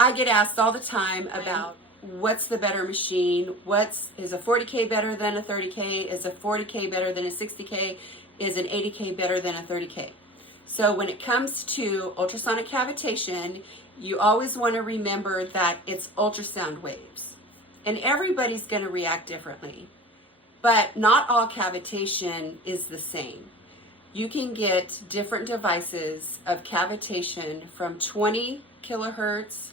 I get asked all the time about what's the better machine, is a 40K better than a 30K, is a 40K better than a 60K, is an 80K better than a 30K. So when it comes to ultrasonic cavitation, you always want to remember that it's ultrasound waves. And everybody's going to react differently. But not all cavitation is the same. You can get different devices of cavitation from 20 kilohertz,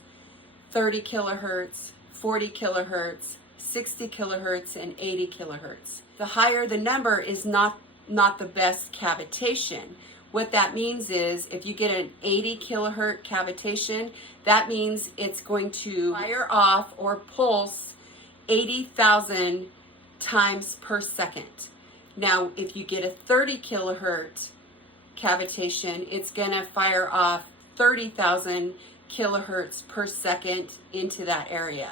30 kilohertz, 40 kilohertz, 60 kilohertz, and 80 kilohertz. The higher the number is not the best cavitation. What that means is if you get an 80 kilohertz cavitation, that means it's going to fire off or pulse 80,000 times per second. Now, if you get a 30 kilohertz cavitation, it's going to fire off 30,000 kilohertz per second into that area.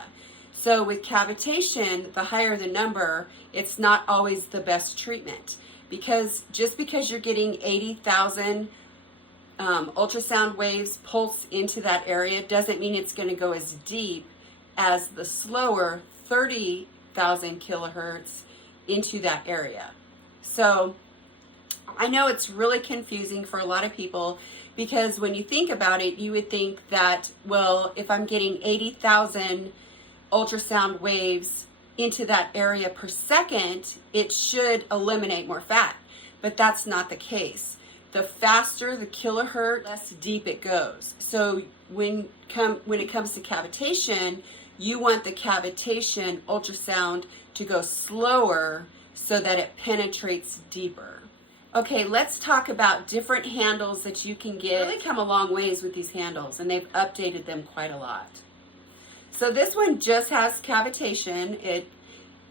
So with cavitation, the higher the number, it's not always the best treatment, because just because you're getting 80,000 ultrasound waves pulse into that area doesn't mean it's going to go as deep as the slower 30,000 kilohertz into that area. So I know it's really confusing for a lot of people, because when you think about it, you would think that, well, if I'm getting 80,000 ultrasound waves into that area per second, it should eliminate more fat. But that's not the case. The faster the kilohertz, less deep it goes. So when it comes to cavitation, you want the cavitation ultrasound to go slower so that it penetrates deeper. Okay, let's talk about different handles that you can get. Really come a long ways with these handles, and they've updated them quite a lot. So this one just has cavitation,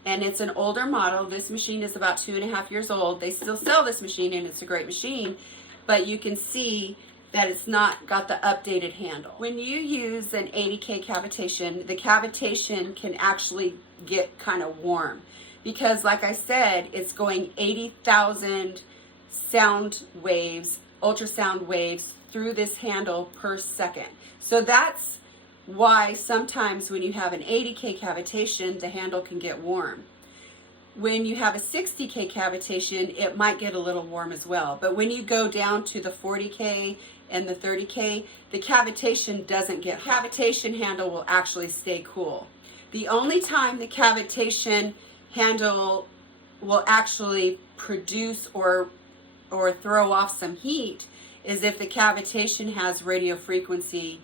and it's an older model. This machine is about 2.5 years old. They still sell this machine, and it's a great machine, but you can see that it's not got the updated handle. When you use an 80K cavitation, the cavitation can actually get kind of warm, because like I said, it's going 80,000 sound waves, ultrasound waves through this handle per second. So that's why sometimes when you have an 80K cavitation, the handle can get warm. When you have a 60K cavitation, it might get a little warm as well. But when you go down to the 40K and the 30K, the cavitation doesn't get hot. The cavitation handle will actually stay cool. The only time the cavitation handle will actually produce or throw off some heat is if the cavitation has radio frequency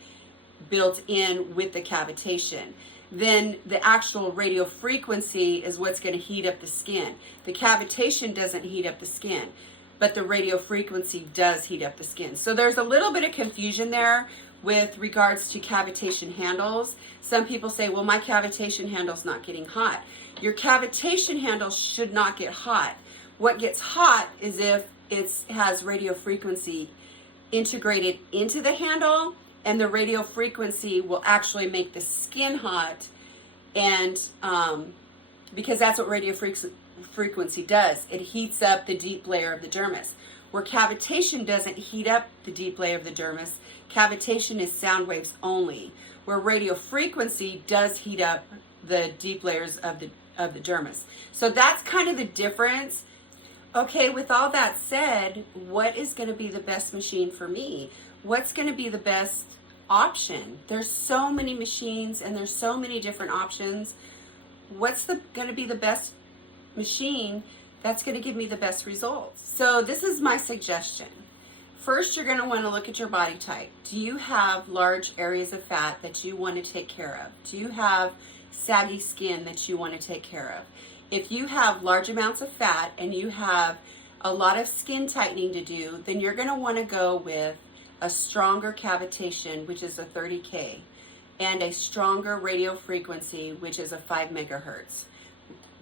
built in with the cavitation. Then the actual radio frequency is what's going to heat up the skin. The cavitation doesn't heat up the skin, but the radio frequency does heat up the skin. So there's a little bit of confusion there with regards to cavitation handles. Some people say, well, my cavitation handle's not getting hot. Your cavitation handle should not get hot. What gets hot is if it has radio frequency integrated into the handle, and the radio frequency will actually make the skin hot, and because that's what radio frequency does. It heats up the deep layer of the dermis. Where cavitation doesn't heat up the deep layer of the dermis, cavitation is sound waves only. Where radio frequency does heat up the deep layers of the dermis. So that's kind of the difference. Okay, with all that said, what is going to be the best machine for me? What's going to be the best option? There's so many machines and there's so many different options. What's going to be the best machine that's going to give me the best results? So this is my suggestion. First, you're going to want to look at your body type. Do you have large areas of fat that you want to take care of? Do you have saggy skin that you want to take care of? If you have large amounts of fat and you have a lot of skin tightening to do, then you're going to want to go with a stronger cavitation, which is a 30K, and a stronger radio frequency, which is a 5 megahertz.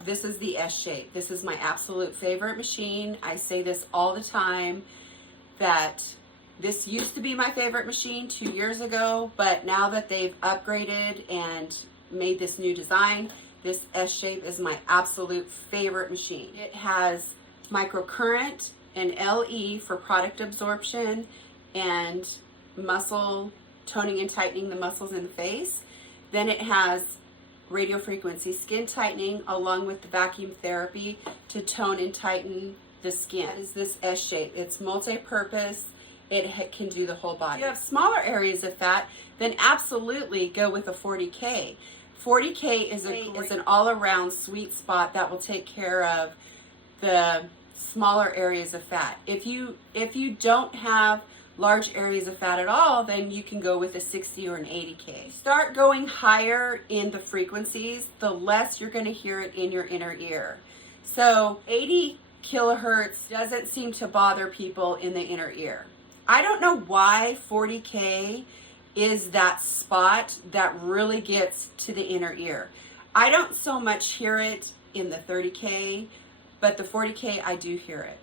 This is the S shape. This is my absolute favorite machine. I say this all the time, that this used to be my favorite machine 2 years ago, but now that they've upgraded and made this new design, this S shape is my absolute favorite machine. It has microcurrent and LE for product absorption and muscle toning and tightening the muscles in the face. Then it has radiofrequency skin tightening along with the vacuum therapy to tone and tighten the skin. That is this S shape. It's multi-purpose. It can do the whole body. If you have smaller areas of fat, then absolutely go with a 40K. 40K is an all-around sweet spot that will take care of the smaller areas of fat. If you don't have large areas of fat at all, then you can go with a 60 or an 80K. Start going higher in the frequencies, the less you're going to hear it in your inner ear. So 80 kilohertz doesn't seem to bother people in the inner ear. I don't know why 40K is that spot that really gets to the inner ear. I don't so much hear it in the 30K, but the 40K I do hear it.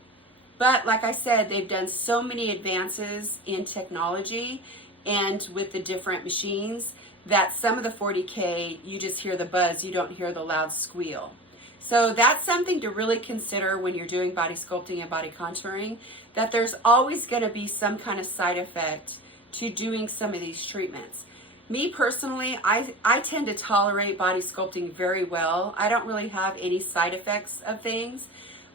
But like I said, they've done so many advances in technology and with the different machines that some of the 40K, you just hear the buzz, you don't hear the loud squeal. So that's something to really consider when you're doing body sculpting and body contouring, that there's always going to be some kind of side effect to doing some of these treatments. Me personally, I tend to tolerate body sculpting very well. I don't really have any side effects of things.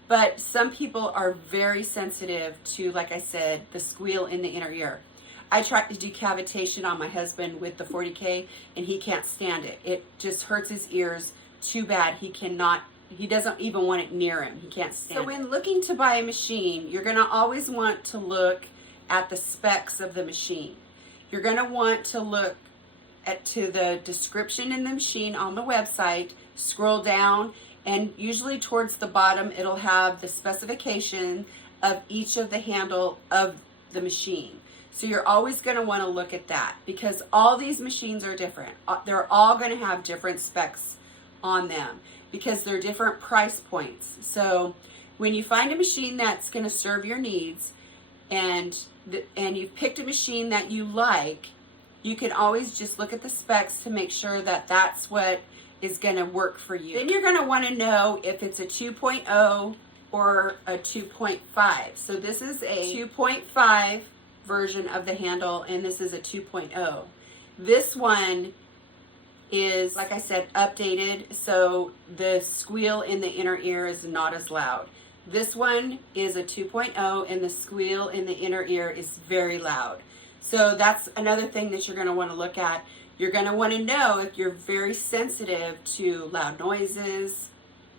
But some people are very sensitive to, like I said, the squeal in the inner ear. I tried to do cavitation on my husband with the 40K and he can't stand it. It just hurts his ears too bad. He doesn't even want it near him. He can't stand it. So when looking to buy a machine, you're gonna always want to look at the specs of the machine. You're gonna want to look to the description in the machine on the website, scroll down, and usually towards the bottom it'll have the specification of each of the handle of the machine. So you're always going to want to look at that because all these machines are different. They're all going to have different specs on them because they're different price points. So when you find a machine that's going to serve your needs and you've picked a machine that you like, you can always just look at the specs to make sure that that's what is going to work for you. Then you're going to want to know if it's a 2.0 or a 2.5. So this is a 2.5 version of the handle and this is a 2.0. This one is, like I said, updated so the squeal in the inner ear is not as loud. This one is a 2.0 and the squeal in the inner ear is very loud. So that's another thing that you're going to want to look at. You're going to want to know if you're very sensitive to loud noises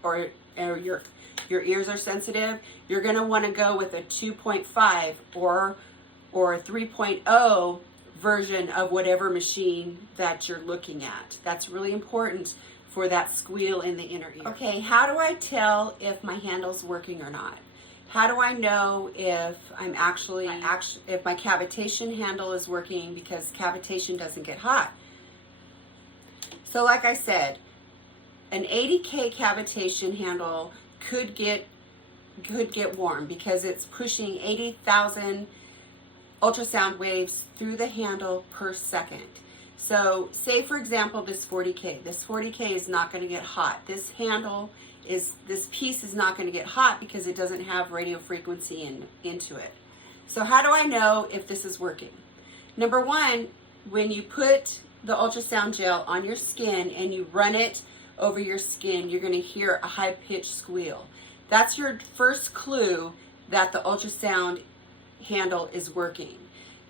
or your ears are sensitive. You're going to want to go with a 2.5 or a 3.0 version of whatever machine that you're looking at. That's really important for that squeal in the inner ear. Okay, how do I tell if my handle's working or not? How do I know if I'm if my cavitation handle is working because cavitation doesn't get hot? So like I said, an 80K cavitation handle could get warm because it's pushing 80,000 ultrasound waves through the handle per second. So say for example this 40K. This 40K is not going to get hot. This piece is not going to get hot because it doesn't have radio frequency into it. So how do I know if this is working? Number one, when you put the ultrasound gel on your skin and you run it over your skin, you're going to hear a high-pitched squeal. That's your first clue that the ultrasound handle is working.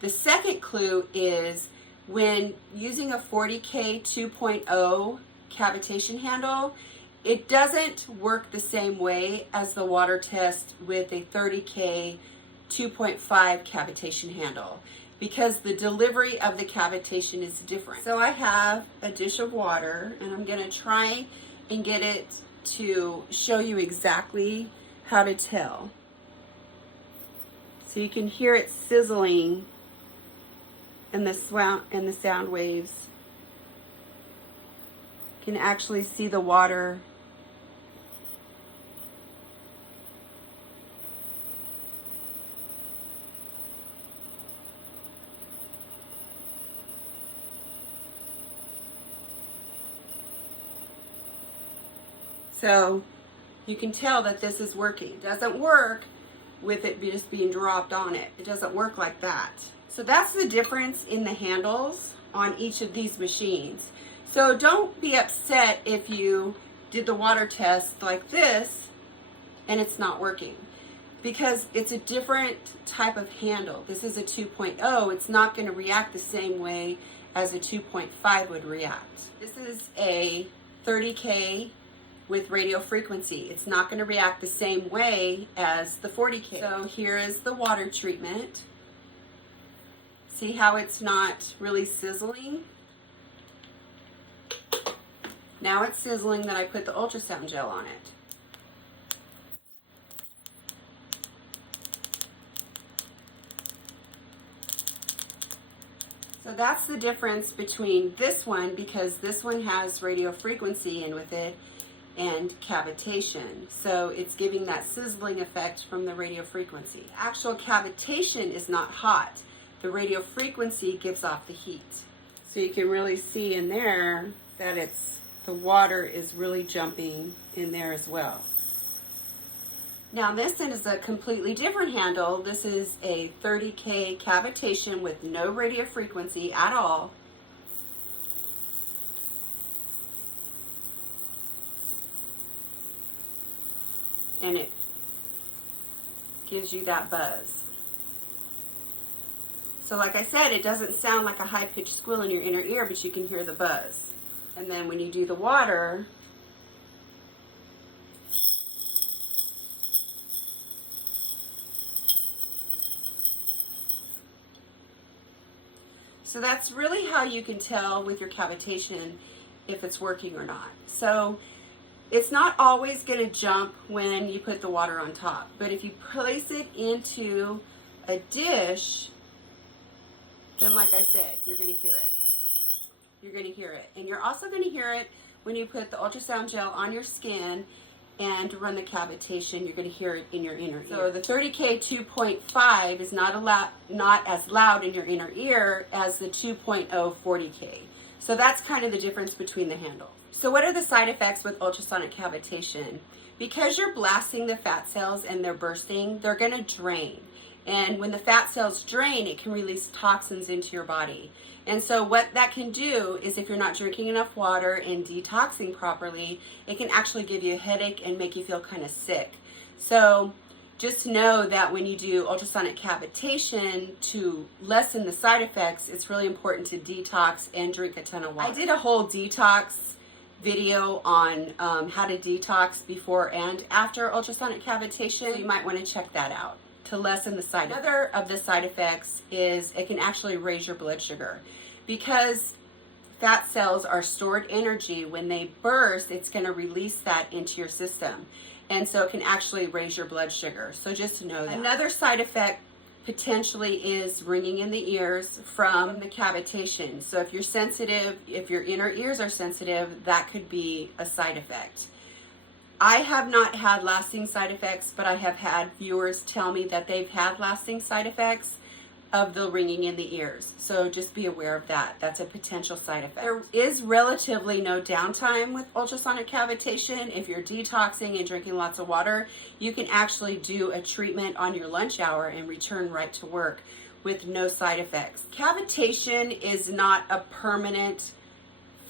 The second clue is when using a 40K 2.0 cavitation handle, it doesn't work the same way as the water test with a 30K 2.5 cavitation handle, because the delivery of the cavitation is different. So I have a dish of water and I'm gonna try and get it to show you exactly how to tell. So you can hear it sizzling and the sound waves. You can actually see the water So you can tell that this is working. It doesn't work with it just being dropped on it. It doesn't work like that. So that's the difference in the handles on each of these machines. So don't be upset if you did the water test like this and it's not working, because it's a different type of handle. This is a 2.0. It's not going to react the same way as a 2.5 would react. This is a 30K with radio frequency. It's not going to react the same way as the 40K. So here is the water treatment. See how it's not really sizzling? Now it's sizzling that I put the ultrasound gel on it. So that's the difference between this one, because this one has radio frequency in with it, and cavitation. So it's giving that sizzling effect from the radio frequency. Actual cavitation is not hot. The radio frequency gives off the heat. So you can really see in there that the water is really jumping in there as well. Now this is a completely different handle. This is a 30K cavitation with no radio frequency at all. And it gives you that buzz. So like I said, it doesn't sound like a high-pitched squeal in your inner ear, but you can hear the buzz. And then when you do the water, so that's really how you can tell with your cavitation if it's working or not. So it's not always going to jump when you put the water on top, but if you place it into a dish, then like I said, you're going to hear it. You're going to hear it. And you're also going to hear it when you put the ultrasound gel on your skin and run the cavitation. You're going to hear it in your inner ear. So the 30K 2.5 is not as loud in your inner ear as the 2.0 40K. So that's kind of the difference between the handles. So what are the side effects with ultrasonic cavitation? Because you're blasting the fat cells and they're bursting, they're going to drain. And when the fat cells drain, it can release toxins into your body. And so what that can do is, if you're not drinking enough water and detoxing properly, it can actually give you a headache and make you feel kind of sick. So just know that when you do ultrasonic cavitation, to lessen the side effects, it's really important to detox and drink a ton of water. I did a whole detox video on how to detox before and after ultrasonic cavitation. So you might want to check that out to lessen the side effects. Another of the side effects is it can actually raise your blood sugar, because fat cells are stored energy. When they burst, it's going to release that into your system, and so it can actually raise your blood sugar. So just know that. Another side effect potentially is ringing in the ears from the cavitation. So if you're sensitive, if your inner ears are sensitive, that could be a side effect. I have not had lasting side effects, but I have had viewers tell me that they've had lasting side effects of the ringing in the ears. So just be aware of that. That's a potential side effect. There is relatively no downtime with ultrasonic cavitation. If you're detoxing and drinking lots of water, you can actually do a treatment on your lunch hour and return right to work with no side effects. Cavitation is not a permanent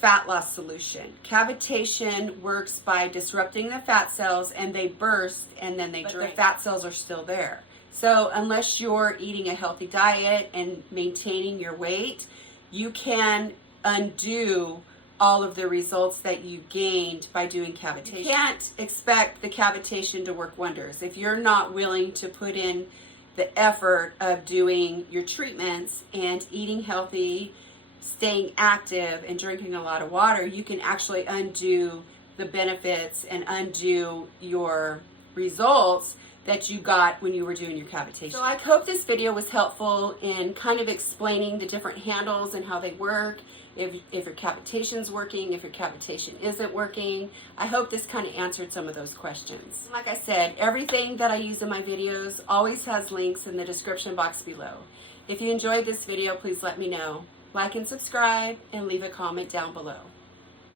fat loss solution. Cavitation works by disrupting the fat cells, and they burst and then they drain. The fat cells are still there. So unless you're eating a healthy diet and maintaining your weight, you can undo all of the results that you gained by doing cavitation. You can't expect the cavitation to work wonders. If you're not willing to put in the effort of doing your treatments and eating healthy, staying active, and drinking a lot of water, you can actually undo the benefits and undo your results that you got when you were doing your cavitation. So I hope this video was helpful in kind of explaining the different handles and how they work, if your cavitation's working, if your cavitation isn't working. I hope this kind of answered some of those questions. Like I said, everything that I use in my videos always has links in the description box below. If you enjoyed this video, please let me know. Like and subscribe, and leave a comment down below.